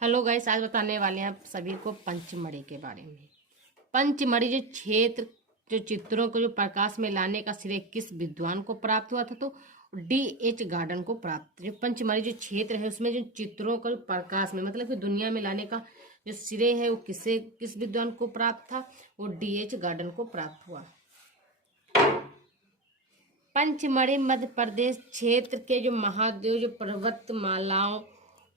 Hello guys, आज बताने वाले हैं आप सभी को पंचमढ़ी के बारे में। पंचमढ़ी जो क्षेत्र जो चित्रों को जो प्रकाश में लाने का श्रेय किस विद्वान को प्राप्त हुआ था, तो D.H. गार्डन को प्राप्त। जो पंचमढ़ी जो क्षेत्र है उसमें जो चित्रों को प्रकाश में मतलब कि दुनिया में लाने का जो श्रेय है वो किस विद्वान को प्राप्त था, वो D.H. गार्डन को प्राप्त हुआ। पंचमढ़ी मध्य प्रदेश क्षेत्र के जो महादेव जो पर्वतमालाओं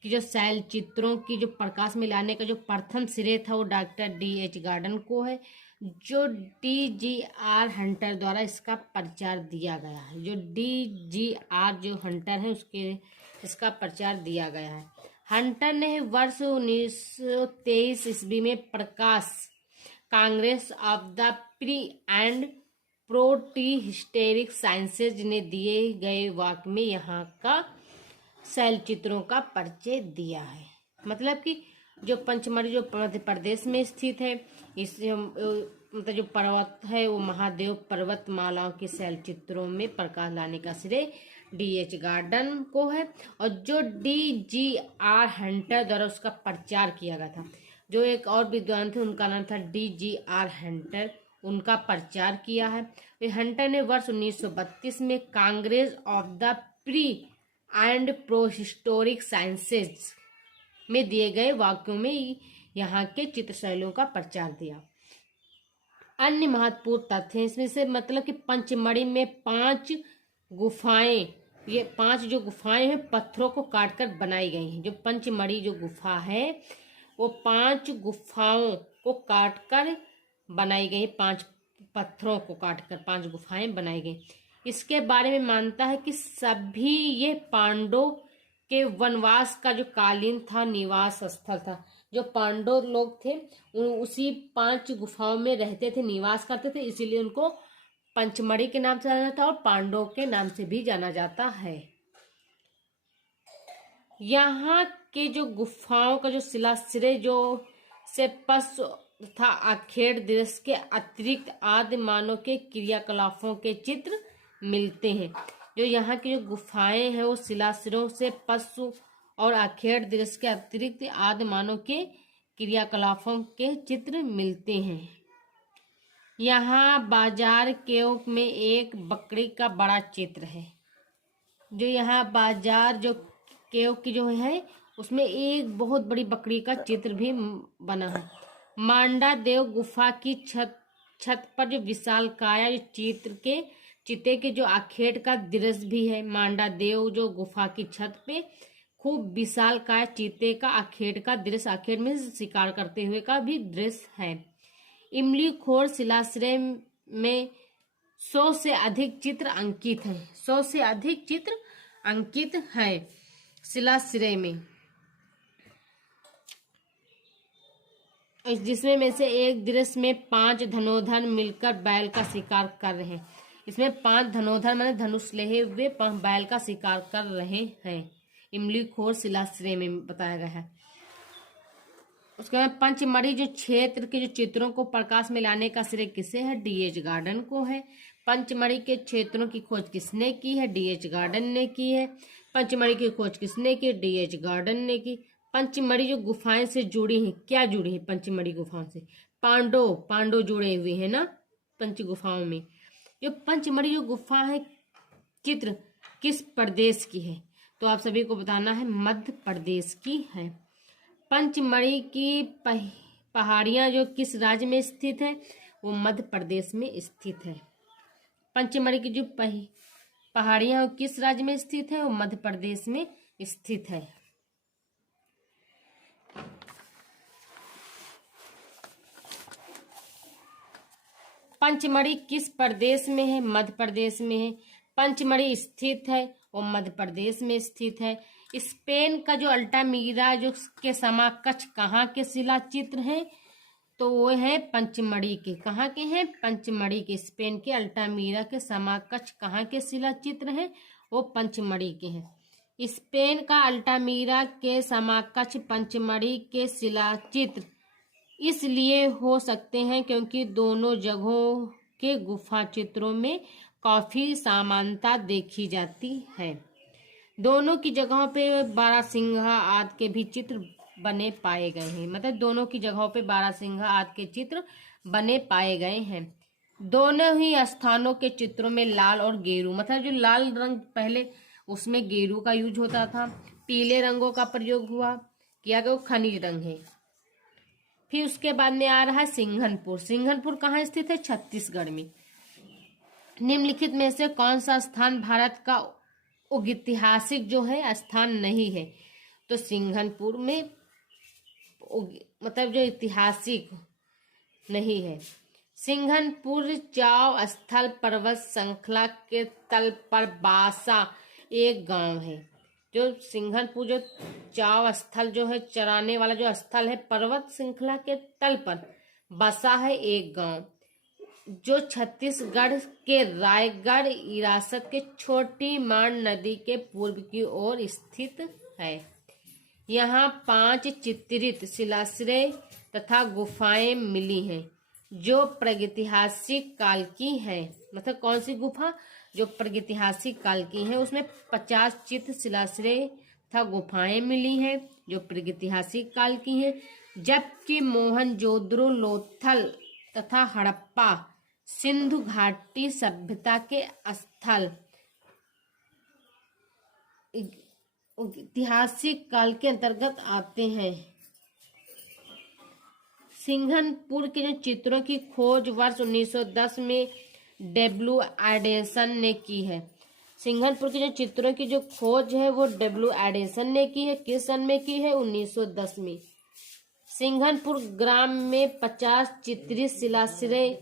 की जो शैल चित्रों की जो प्रकाश में लाने का जो प्रथम श्रेय था वो डॉक्टर D.H. गार्डन को है। जो D.G.R. हंटर द्वारा इसका प्रचार दिया गया है। जो D.G.R. जो हंटर है उसके इसका प्रचार दिया गया है। हंटर ने वर्ष 1923 ईस्वी में प्रकाश Congress of the pre and protohistoric sciences ने दिए गए वाक्य में यहाँ का शैल चित्रों का परिचय दिया है। मतलब कि जो पंचमढ़ी जो मध्य प्रदेश में स्थित है, इस मतलब जो पर्वत है वो महादेव पर्वतमालाओं के शैल चित्रों में प्रकाश लाने का श्रेय D.H. गार्डन को है। और जो D.G.R. हंटर द्वारा उसका प्रचार किया गया था, जो एक और विद्वान थे उनका नाम था D.G.R. हंटर, उनका प्रचार किया है। हंटर ने वर्ष 1932 में Congress of the pre and protohistoric sciences में दिए गए वाक्यों में यहाँ के चित्र शैलियों का प्रचार दिया। अन्य महत्वपूर्ण तथ्य हैं इसमें से, मतलब कि पंचमढ़ी में 5 गुफाएं, ये 5 जो गुफाएं हैं पत्थरों को काटकर बनाई गई हैं। जो पंचमढ़ी जो गुफा है वो 5 गुफाओं को काटकर बनाई गई, 5 पत्थरों को काटकर 5 गुफाएं बनाई गई। इसके बारे में मानता है कि सभी ये पांडव के वनवास का जो कालीन था, निवास स्थल था। जो पांडव लोग थे उसी 5 गुफाओं में रहते थे, निवास करते थे, इसीलिए उनको पंचमढ़ी के नाम से जाना जाता है और पांडव के नाम से भी जाना जाता है। यहाँ के जो गुफाओं का जो शिलाश्रय जो से पश था आखेड़ दृश्य के अतिरिक्त आदि मानव के क्रियाकलापों के चित्र मिलते हैं। जो यहाँ की जो गुफाएं हैं वो शिलाश्रयों से पशु और आखेड़ दृश्य के अतिरिक्त आदि मानव के क्रियाकलापों के चित्र मिलते हैं। यहाँ बाजार केव में एक बकरी का बड़ा चित्र है। जो यहाँ बाजार जो केव की जो है उसमें एक बहुत बड़ी बकरी का चित्र भी बना है। मांडा देव गुफा की छत पर जो विशाल काया चिते के जो आखेट का दृश्य भी है। मांडा देव जो गुफा की छत पे खूब विशाल काय चीते का आखेट का दृश्य, आखेट में शिकार करते हुए का भी दृश्य है। इमली खोर शिलाश्रय में 100 से अधिक चित्र अंकित हैं। 100 से अधिक चित्र अंकित है शिलाश्रय में, जिसमें में से एक दृश्य में 5 धनुर्धर मिलकर बैल का शिकार कर रहे हैं। इसमें 5 धनुर्धर मैंने धनुष लिए हुए बैल का शिकार कर रहे हैं। इमली खोर शिलाश्रय में बताया गया है। उसके बाद पंचमढ़ी जो क्षेत्र के जो चित्रों को प्रकाश में लाने का श्रेय किसे है? D.H. गार्डन को है। पंचमढ़ी के क्षेत्रों की खोज किसने की है? D.H. गार्डन ने की है। पंचमढ़ी की खोज किसने की? D.H. गार्डन ने की। पंचमढ़ी जो गुफाएं से जुड़ी हैं, क्या जुड़ी है पंचमढ़ी गुफाओं से? पांडव जुड़े हुए हैं ना पंच गुफाओं में। जो पंचमढ़ी जो गुफा है चित्र किस प्रदेश की है? तो आप सभी को बताना है मध्य प्रदेश की है। पंचमढ़ी की पहाड़ियां जो किस राज्य में स्थित है? वो मध्य प्रदेश में स्थित है। पंचमढ़ी की जो पहाड़ियां किस राज्य में स्थित है? वो मध्य प्रदेश में स्थित है। पंचमढ़ी किस प्रदेश में है? मध्य प्रदेश में है। पंचमढ़ी स्थित है वो मध्य प्रदेश में स्थित है। स्पेन का जो अल्टामीरा जो के समकक्ष कहाँ के शिला चित्र हैं? तो वो है पंचमढ़ी के। कहाँ के हैं? पंचमढ़ी के। स्पेन के अल्टामीरा के समकक्ष कहाँ के शिला चित्र हैं? वो पंचमढ़ी के हैं। स्पेन का अल्टामीरा के समकक्ष पंचमढ़ी के शिला चित्र इसलिए हो सकते हैं क्योंकि दोनों जगहों के गुफा चित्रों में काफी समानता देखी जाती है। दोनों की जगहों पे बारहसिंघा आदि के भी चित्र बने पाए गए हैं, मतलब दोनों की जगहों पे बारहसिंघा आदि के चित्र बने पाए गए हैं। दोनों ही स्थानों के चित्रों में लाल और गेरू, मतलब जो लाल रंग पहले उसमें गेरू का यूज होता था, पीले रंगों का प्रयोग किया गया, वो खनिज रंग है। फिर उसके बाद में आ रहा है सिंघनपुर। सिंघनपुर कहाँ स्थित है? छत्तीसगढ़ में। निम्नलिखित में से कौन सा स्थान भारत का ऐतिहासिक जो है स्थान नहीं है? तो सिंघनपुर में मतलब जो ऐतिहासिक नहीं है। सिंघनपुर चाव स्थल पर्वत श्रृंखला के तल पर बासा एक गांव है। जो सिंघनपुर जो चाव स्थल जो है, चराने वाला जो स्थल है, पर्वत श्रृंखला के तल पर बसा है एक गांव, जो छत्तीसगढ़ के रायगढ़ इरासत के छोटी माण नदी के पूर्व की ओर स्थित है। यहाँ 5 चित्रित शिलाश्रय तथा गुफाएं मिली हैं जो प्रागैतिहासिक काल की हैं। मतलब कौन सी गुफा? जो प्रागैतिहासिक काल की है, उसमें 50 चित्र शिलाश्रय तथा गुफाएं मिली हैं जो प्रागैतिहासिक काल की हैं। जबकि मोहनजोदड़ो, लोथल तथा हड़प्पा सिंधु घाटी सभ्यता के स्थल ऐतिहासिक काल के अंतर्गत आते हैं। सिंघनपुर के जो चित्रों की खोज वर्ष 1910 में डब्ल्यू एडिसन ने की है। सिंघनपुर के जो चित्रों की जो खोज है वो डब्ल्यू एडिसन ने की है। किस सन में की है? 1910 में। सिंघनपुर ग्राम में 50 चित्रित शिलाश्रय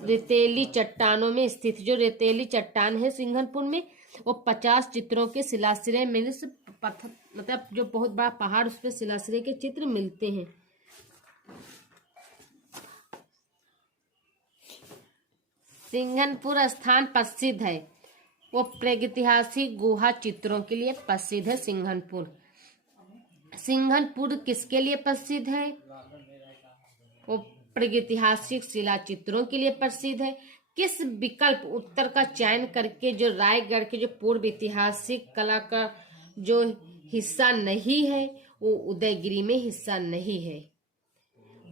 रेतीली चट्टानों में स्थित। जो रेतीली चट्टान है सिंघनपुर में, वो 50 चित्रों के शिलाश्रय में पत्थर, मतलब जो बहुत बड़ा पहाड़, उस पर शिलाश्रय के चित्र मिलते हैं। सिंघनपुर स्थान प्रसिद्ध है, वो प्रागैतिहासिक गुहा चित्रों के लिए प्रसिद्ध है। सिंघनपुर किसके लिए प्रसिद्ध है? वो प्रागैतिहासिक शिला चित्रों के लिए प्रसिद्ध है। किस विकल्प उत्तर का चयन करके जो रायगढ़ के जो पूर्व ऐतिहासिक कला का जो हिस्सा नहीं है, वो उदयगिरी में हिस्सा नहीं है।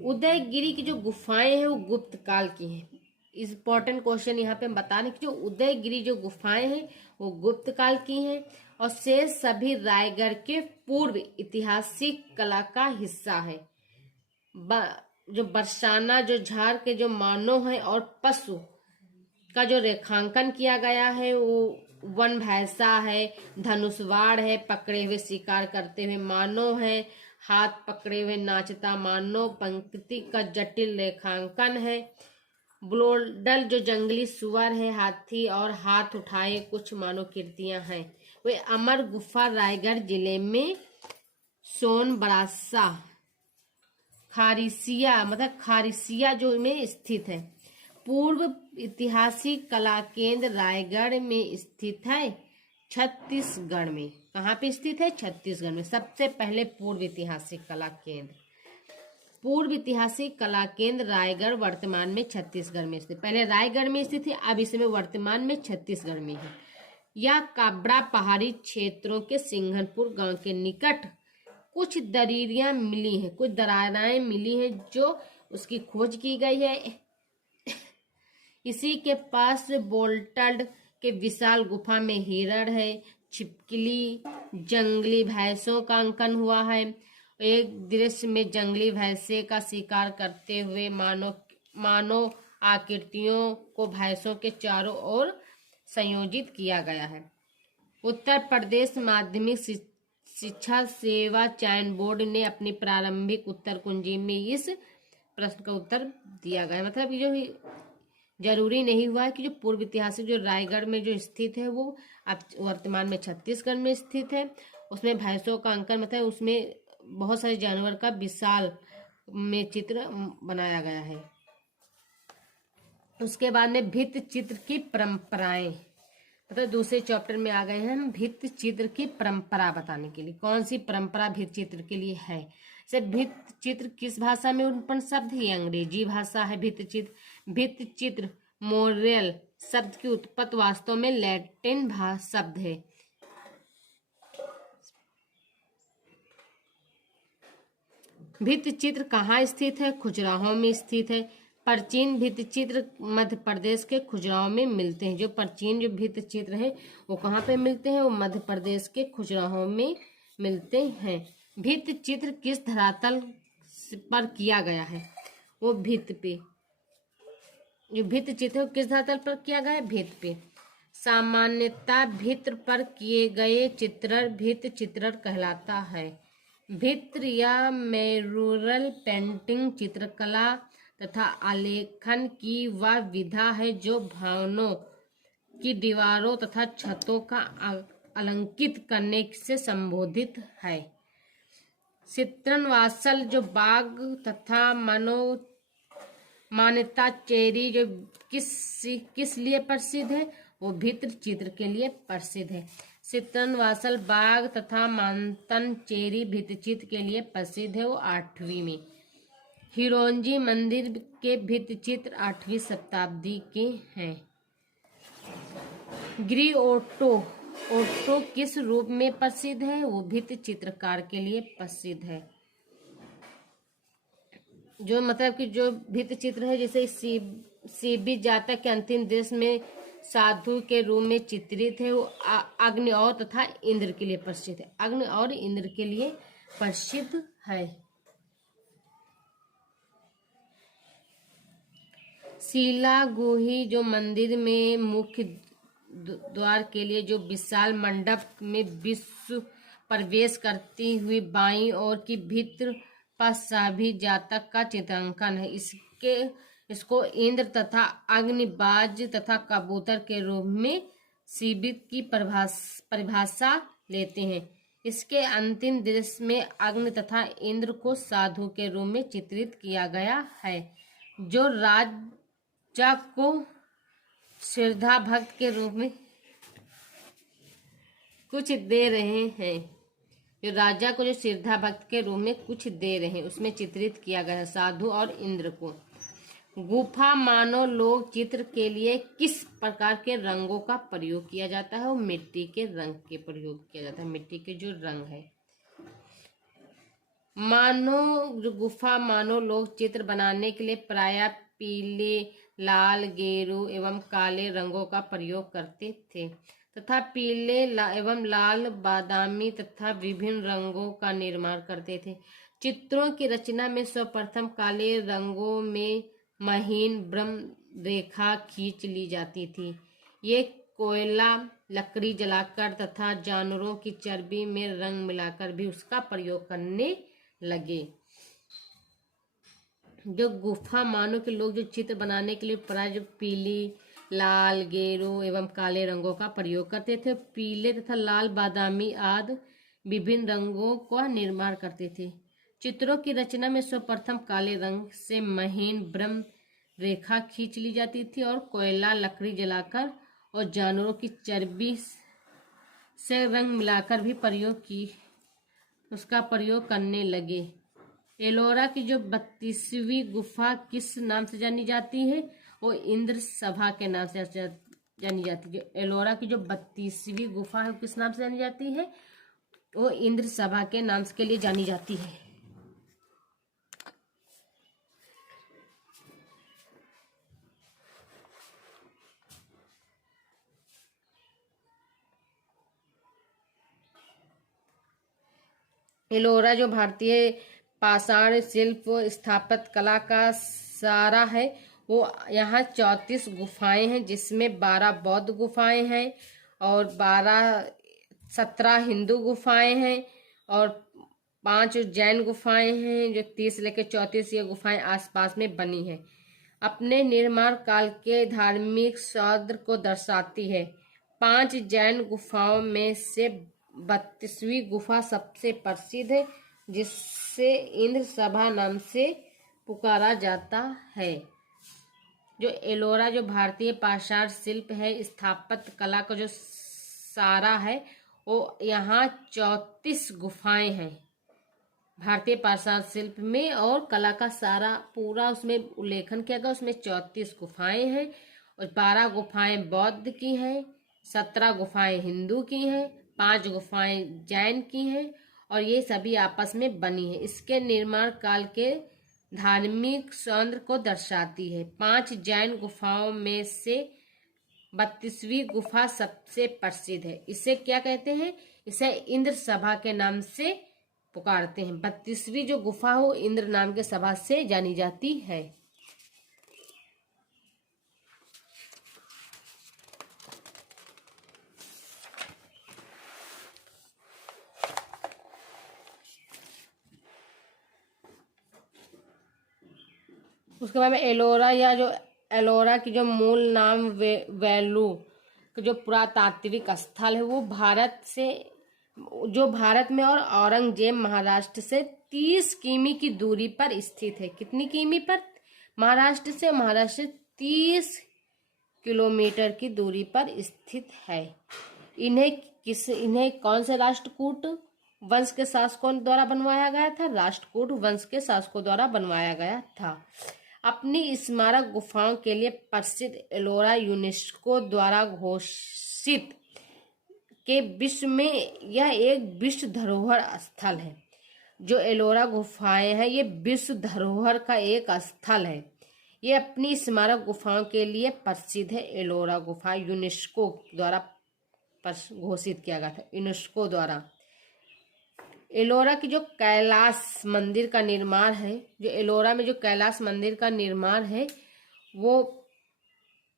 उदयगिरी की जो गुफाएं हैं वो गुप्त काल की हैं। इम्पोर्टेंट क्वेश्चन यहाँ पे हम बता रहे हैं कि जो उदयगिरी जो गुफाएं हैं वो गुप्त काल की हैं और शेष सभी रायगढ़ के पूर्व ऐतिहासिक कला का हिस्सा है। जो बरसाना जो झार के जो मानव है और पशु का जो रेखांकन किया गया है, वो वन भैंसा है, धनुषवाड़ है, पकड़े हुए शिकार करते हुए मानव है, हाथ पकड़े हुए नाचता मानव, पंक्ति का जटिल रेखांकन है, ब्लोडल जो जंगली सुअर है, हाथी और हाथ उठाए कुछ मानव कृतियां हैं। वे अमर गुफा रायगढ़ जिले में सोनबरासा खारिसिया, मतलब खारिसिया जो में स्थित है। पूर्व ऐतिहासिक कला केंद्र रायगढ़ में स्थित है, छत्तीसगढ़ में। कहाँ पे स्थित है? छत्तीसगढ़ में। सबसे पहले पूर्व ऐतिहासिक कला केंद्र, पूर्व ऐतिहासिक कला केंद्र रायगढ़ वर्तमान में छत्तीसगढ़ में स्थित। पहले रायगढ़ में स्थित है, अब इसमें वर्तमान में छत्तीसगढ़ में है। यह काबड़ा पहाड़ी क्षेत्रों के सिंघनपुर गांव के निकट कुछ दरीरियां मिली हैं, कुछ दरारें मिली हैं जो उसकी खोज की गई है। इसी के पास बोल्टल्ड के विशाल गुफा में हिरण है, छिपकली, जंगली भैंसों का अंकन हुआ है। एक दृश्य में जंगली भैंसे का शिकार करते हुए मानव आकृतियों को भैंसों के चारों ओर संयोजित किया गया है। उत्तर प्रदेश माध्यमिक शिक्षा सेवा चयन बोर्ड ने अपनी प्रारंभिक उत्तर कुंजी में इस प्रश्न का उत्तर दिया गया है। मतलब ये जो जरूरी नहीं हुआ है कि जो पूर्व ऐतिहासिक जो रायगढ़ में जो स्थित है वो अब वर्तमान में छत्तीसगढ़ में स्थित है। उसमें भैंसों का अंकन, मतलब उसमें बहुत सारे जानवर का विशाल में चित्र बनाया गया है। उसके बाद में भित्ति चित्र की परंपराएं, मतलब दूसरे चैप्टर में आ गए हैं हम भित्ति चित्र की परंपरा बताने के लिए। कौन सी परंपरा भित्ति चित्र के लिए है? जैसे भित्ति चित्र किस भाषा में उत्पन्न शब्द है? अंग्रेजी भाषा है भित्ति चित्र। भित्ति चित्र मोरेल शब्द की उत्पत्ति वास्तव में लैटिन शब्द है। भित्ति चित्र कहाँ स्थित है? खजुराहो में स्थित है। प्राचीन भित्ति चित्र मध्य प्रदेश के खजुराहो में मिलते हैं। जो प्राचीन जो भित्ति चित्र है वो कहाँ पे मिलते हैं? वो मध्य प्रदेश के खजुराहो में मिलते हैं। भित्ति चित्र किस धरातल पर किया गया है? वो भित्ति पे। जो भित्ति चित्र है वो किस धरातल पर किया गया है? भित्ति पे। सामान्यतः भित्ति पर किए गए चित्रण भित्ति चित्रण कहलाता है। भित्ति या म्यूरल पेंटिंग चित्रकला तथा आलेखन की वह विधा है जो भवनों की दीवारों तथा छतों का अलंकित करने से संबोधित है। चित्रणवासल जो बाग तथा मान्यता चेरी जो किस लिए प्रसिद्ध है? वो भित्ति चित्र के लिए प्रसिद्ध है। चित्रणवासल बाग तथा मानतन चेरी भित्ति चित्र के लिए प्रसिद्ध है। वो 8वीं में। हिरोंजी मंदिर के भित्ति चित्र 8वीं शताब्दी के हैं। ग्रिओटो किस रूप में प्रसिद्ध है? वो भित्ति चित्रकार के लिए प्रसिद्ध है। जो मतलब कि जो भित्ति चित्र है जैसे सीबी जातक के अंतिम देश में साधु के रूप में चित्रित है। वो अग्नि और तथा इंद्र के लिए प्रसिद्ध है। अग्नि और इंद्र के लिए प्रसिद्ध है। शिलागुही जो मंदिर में मुख्य द्वार के लिए जो विशाल मंडप में विश्व प्रवेश करती हुई बाईं ओर की भित्ति पर सभी जातक का चित्रांकन है। इसको इंद्र तथा अग्निबाज तथा कबूतर के रूप में शिबित की परिभाषा लेते हैं। इसके अंतिम दृश्य में अग्नि तथा इंद्र को साधु के रूप में चित्रित किया गया है जो राजा को श्रद्धा भक्त के रूप में कुछ दे रहे हैं। जो राजा को जो श्रद्धा भक्त के रूप में कुछ दे रहे हैं उसमें चित्रित किया गया है साधु और इंद्र को। गुफा मानव लोक चित्र के लिए किस प्रकार के रंगों का प्रयोग किया जाता है? वो मिट्टी के रंग के प्रयोग किया जाता है। मिट्टी के जो रंग है गुफा मानव लोक चित्र बनाने के लिए प्रायः पीले, लाल, गेरू एवं काले रंगों का प्रयोग करते थे तथा पीले एवं लाल, बादामी तथा विभिन्न रंगों का निर्माण करते थे। चित्रों की रचना में सर्वप्रथम काले रंगों में महीन ब्रह्म रेखा खींच ली जाती थी। ये कोयला, लकड़ी जलाकर तथा जानवरों की चर्बी में रंग मिलाकर भी उसका प्रयोग करने लगे। जो गुफा मानव के लोग जो चित्र बनाने के लिए प्राय जो पीली, लाल, गेरू एवं काले रंगों का प्रयोग करते थे। पीले तथा लाल, बादामी आदि विभिन्न रंगों का निर्माण करते थे। चित्रों की रचना में सर्वप्रथम काले रंग से महीन ब्रह्म रेखा खींच ली जाती थी और कोयला, लकड़ी जलाकर और जानवरों की चर्बी से रंग मिलाकर भी उसका प्रयोग करने लगे। एलोरा की जो 32वीं गुफा किस नाम से जानी जाती है? वो इंद्र सभा के नाम से जानी जाती है। जो एलोरा की जो 32वीं गुफा है किस नाम से जानी जाती है? वो इंद्र सभा के नाम के लिए जानी जाती है। एलोरा जो भारतीय पाषाण शिल्प स्थापत्य कला का सारा है। वो यहाँ 34 गुफाएं हैं जिसमें 12 बौद्ध गुफाएं हैं और 17 हिंदू गुफाएं हैं और 5 जैन गुफाएं हैं। जो 30 लेकर 34 ये गुफाएं आसपास में बनी हैं। अपने निर्माण काल के धार्मिक सौंदर्य को दर्शाती है। 5 जैन गुफाओं में से 32वीं गुफा सबसे प्रसिद्ध है जिससे इंद्र सभा नाम से पुकारा जाता है। जो एलोरा जो भारतीय पाषाण शिल्प है स्थापत्य कला का जो सारा है वो यहाँ 34 गुफाएं हैं भारतीय पाषाण शिल्प में और कला का सारा पूरा उसमें उल्लेखन किया गया। उसमें 34 गुफाएं हैं और 12 गुफाएं बौद्ध की हैं, 17 गुफाएं हिंदू की हैं, 5 गुफाएं जैन की हैं और ये सभी आपस में बनी है। इसके निर्माण काल के धार्मिक सौंदर्य को दर्शाती है। 5 जैन गुफाओं में से 32वीं गुफा सबसे प्रसिद्ध है। इसे क्या कहते हैं? इसे इंद्र सभा के नाम से पुकारते हैं। 32वीं जो गुफा हो इंद्र नाम के सभा से जानी जाती है। उसके बाद में एलोरा की जो मूल नाम वेलू जो पुरातात्विक स्थल है वो भारत में और औरंगजेब महाराष्ट्र से 30 किमी की दूरी पर स्थित है। कितनी किमी पर? महाराष्ट्र से 30 किलोमीटर की दूरी पर स्थित है। इन्हें कौन से राष्ट्रकूट वंश के शासकों द्वारा बनवाया गया था? राष्ट्रकूट वंश के शासकों द्वारा बनवाया गया था। अपनी स्मारक गुफाओं के लिए प्रसिद्ध एलोरा यूनेस्को द्वारा घोषित के विश्व में यह एक विश्व धरोहर स्थल है। जो एलोरा गुफाएं हैं ये विश्व धरोहर का एक स्थल है। ये अपनी स्मारक गुफाओं के लिए प्रसिद्ध है। एलोरा गुफा यूनेस्को द्वारा घोषित किया गया था, यूनेस्को द्वारा। एलोरा की जो कैलाश मंदिर का निर्माण है, जो एलोरा में जो कैलाश मंदिर का निर्माण है वो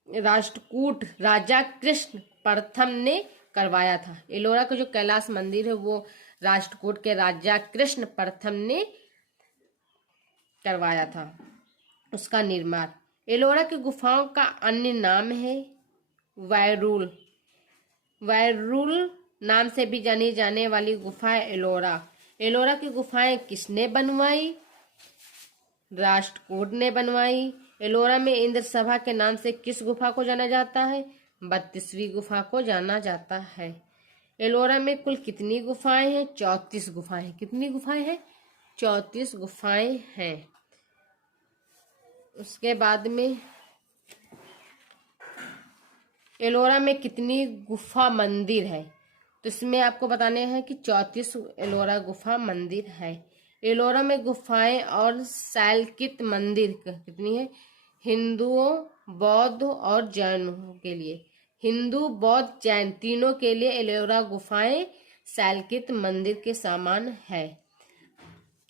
राष्ट्रकूट राजा कृष्ण प्रथम ने करवाया था। एलोरा का जो कैलाश मंदिर है वो राष्ट्रकूट के राजा कृष्ण प्रथम ने करवाया था उसका निर्माण। एलोरा की गुफाओं का अन्य नाम है वैरूल। वैरूल नाम से भी जानी जाने वाली गुफा है एलोरा। एलोरा की गुफाएं किसने बनवाई? राष्ट्रकूट ने बनवाई। एलोरा में इंद्र सभा के नाम से किस गुफा को जाना जाता है? 32वीं गुफा को जाना जाता है। एलोरा में कुल कितनी गुफाएं हैं? 34 गुफाएं। कितनी गुफाएं हैं? 34 गुफाएं हैं। उसके बाद में एलोरा में कितनी गुफा मंदिर है? तो इसमें आपको बताने हैं कि 34 एलोरा गुफा मंदिर है। एलोरा में गुफाएं और शैलकित मंदिर कितनी है? हिंदुओं, बौद्ध और जैनों के लिए, हिंदू, बौद्ध, जैन तीनों के लिए एलोरा गुफाएं शैलकित मंदिर के समान है।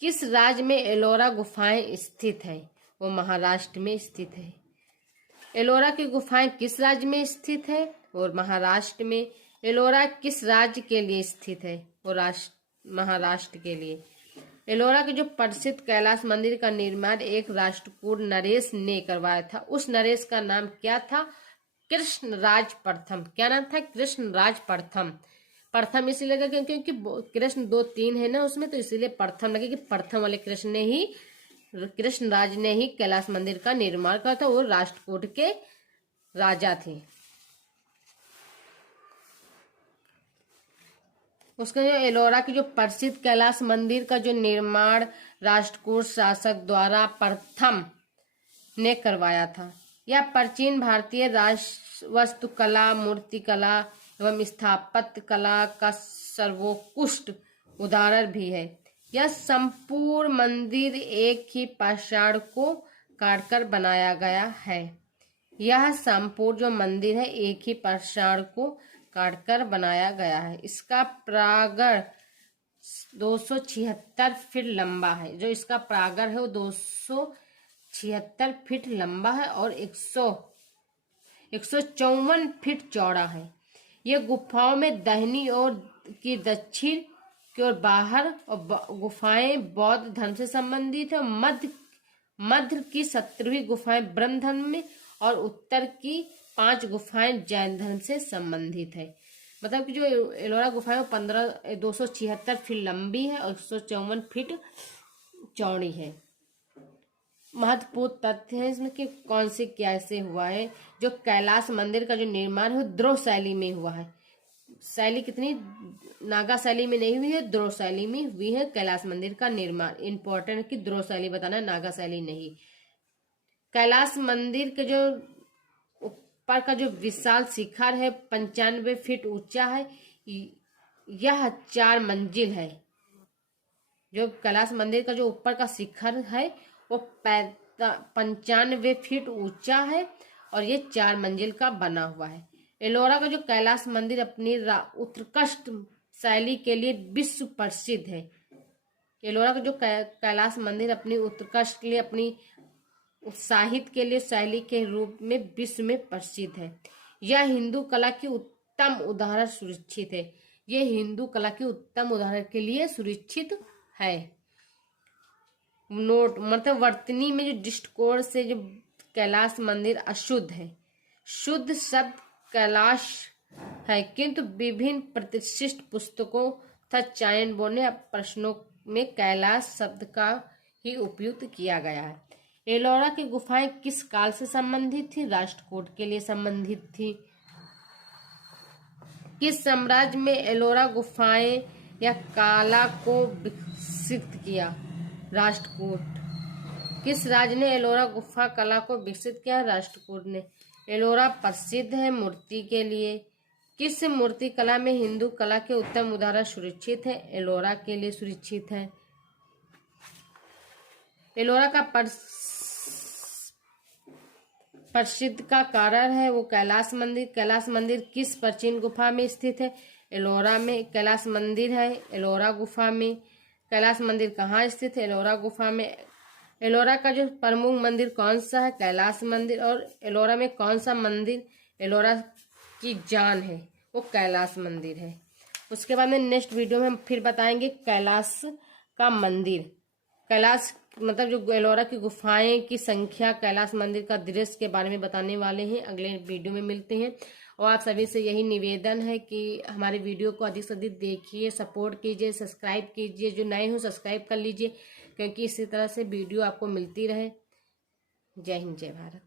किस राज्य में एलोरा गुफाएं स्थित है? वो महाराष्ट्र में स्थित है। एलोरा की गुफाएं किस राज्य में स्थित है? और महाराष्ट्र में। एलोरा किस राज्य के लिए स्थित है? वो महाराष्ट्र के लिए। एलोरा के जो प्रसिद्ध कैलाश मंदिर का निर्माण एक राष्ट्रकूट नरेश ने करवाया था। उस नरेश का नाम क्या था? कृष्णराज प्रथम। क्या नाम था? कृष्णराज प्रथम। प्रथम इसलिए लगा क्योंकि कृष्ण 2 3 है ना उसमें, तो इसीलिए प्रथम लगे कि प्रथम वाले कृष्णराज ने ही कैलाश मंदिर का निर्माण किया था। वो राष्ट्रकूट के राजा थे। उसका जो एलोरा की जो प्रसिद्ध कैलाश मंदिर का जो निर्माण राष्ट्रकूट शासक द्वारा प्रथम ने करवाया था। यह प्राचीन भारतीय वास्तुकला, मूर्तिकला एवं स्थापत्य कला का सर्वोत्कृष्ट उदाहरण भी है। यह संपूर्ण मंदिर एक ही पाषाण को काटकर बनाया गया है। यह संपूर्ण जो मंदिर है एक ही पाषाण को काटकर बनाया गया है। इसका प्रागर 276 फीट लंबा है। जो इसका प्रागर है वो 276 फीट लंबा है और 154 फीट चौड़ा है। ये गुफाओं में दाहिनी ओर की दक्षिण की ओर बाहर और गुफाएं बौद्ध धर्म से संबंधित है। मध्य की 17वीं गुफाएं ब्रह्म धर्म में और उत्तर की 5 गुफाएं जैन धर्म से संबंधित है। मतलब कि जो एलोरा गुफाएं 276 फीट लंबी है और 154 फीट चौड़ी है। महत्वपूर्ण तथ्य है इसमें कि कौन से कैसे हुआ है। जो कैलाश मंदिर का जो निर्माण है द्रोह शैली में हुआ है। शैली कितनी? नागा शैली में नहीं हुई है, द्रोह शैली में हुई है कैलाश मंदिर का निर्माण। इंपॉर्टेंट है कि द्रोह शैली बताना, नागा शैली नहीं। कैलाश मंदिर के जो ऊपर का जो विशाल शिखर है 95 फीट ऊंचा है। यह 4 मंजिल है। जो कैलाश मंदिर का जो ऊपर का शिखर है वो 95 फीट ऊंचा है और ये 4 मंजिल का बना हुआ है। एलोरा का जो कैलाश मंदिर अपनी उत्कृष्ट शैली के लिए विश्व प्रसिद्ध है। एलोरा का जो कैलाश मंदिर अपनी उत्कृष्ट के लिए, अपनी उत्साहित के लिए शैली के रूप में विश्व में प्रसिद्ध है। यह हिंदू कला की उत्तम उदाहरण सुरक्षित है। ये हिंदू कला की उत्तम उदाहरण के लिए सुरक्षित है। नोट मतलब वर्तनी में जो दृष्टिकोण से जो कैलाश मंदिर अशुद्ध है। शुद्ध शब्द कैलाश है, किंतु विभिन्न प्रतिष्ठित पुस्तकों तथा चयन बोने प्रश्नों में कैलाश शब्द का ही उपयोग किया गया है। एलोरा की गुफाएं किस काल से संबंधित थी? राष्ट्रकूट के लिए संबंधित थी। किस साम्राज्य में एलोरा गुफाएं या कला को विकसित किया? राष्ट्रकूट। किस राज्य ने एलोरा गुफा कला को विकसित किया? राष्ट्रकूट ने। एलोरा प्रसिद्ध है मूर्ति के लिए। किस मूर्ति कला में हिंदू कला के उत्तम उदाहरण सुरक्षित है? एलोरा के लिए सुरक्षित है। एलोरा का प्रसिद्ध का कारण है वो कैलाश मंदिर। कैलाश मंदिर किस प्राचीन गुफा में स्थित है? एलोरा में कैलाश मंदिर है, एलोरा गुफा में। कैलाश मंदिर कहाँ स्थित है? एलोरा गुफा में। एलोरा का जो प्रमुख मंदिर कौन सा है? कैलाश मंदिर। और एलोरा में कौन सा मंदिर एलोरा की जान है? वो कैलाश मंदिर है। उसके बाद में नेक्स्ट वीडियो में हम फिर बताएंगे कैलाश का मंदिर, कैलाश मतलब जो एलोरा की गुफाएं की संख्या, कैलाश मंदिर का दृश्य के बारे में बताने वाले हैं। अगले वीडियो में मिलते हैं और आप सभी से यही निवेदन है कि हमारे वीडियो को अधिक से अधिक देखिए, सपोर्ट कीजिए, सब्सक्राइब कीजिए। जो नए हो सब्सक्राइब कर लीजिए, क्योंकि इसी तरह से वीडियो आपको मिलती रहे। जय हिंद, जय भारत।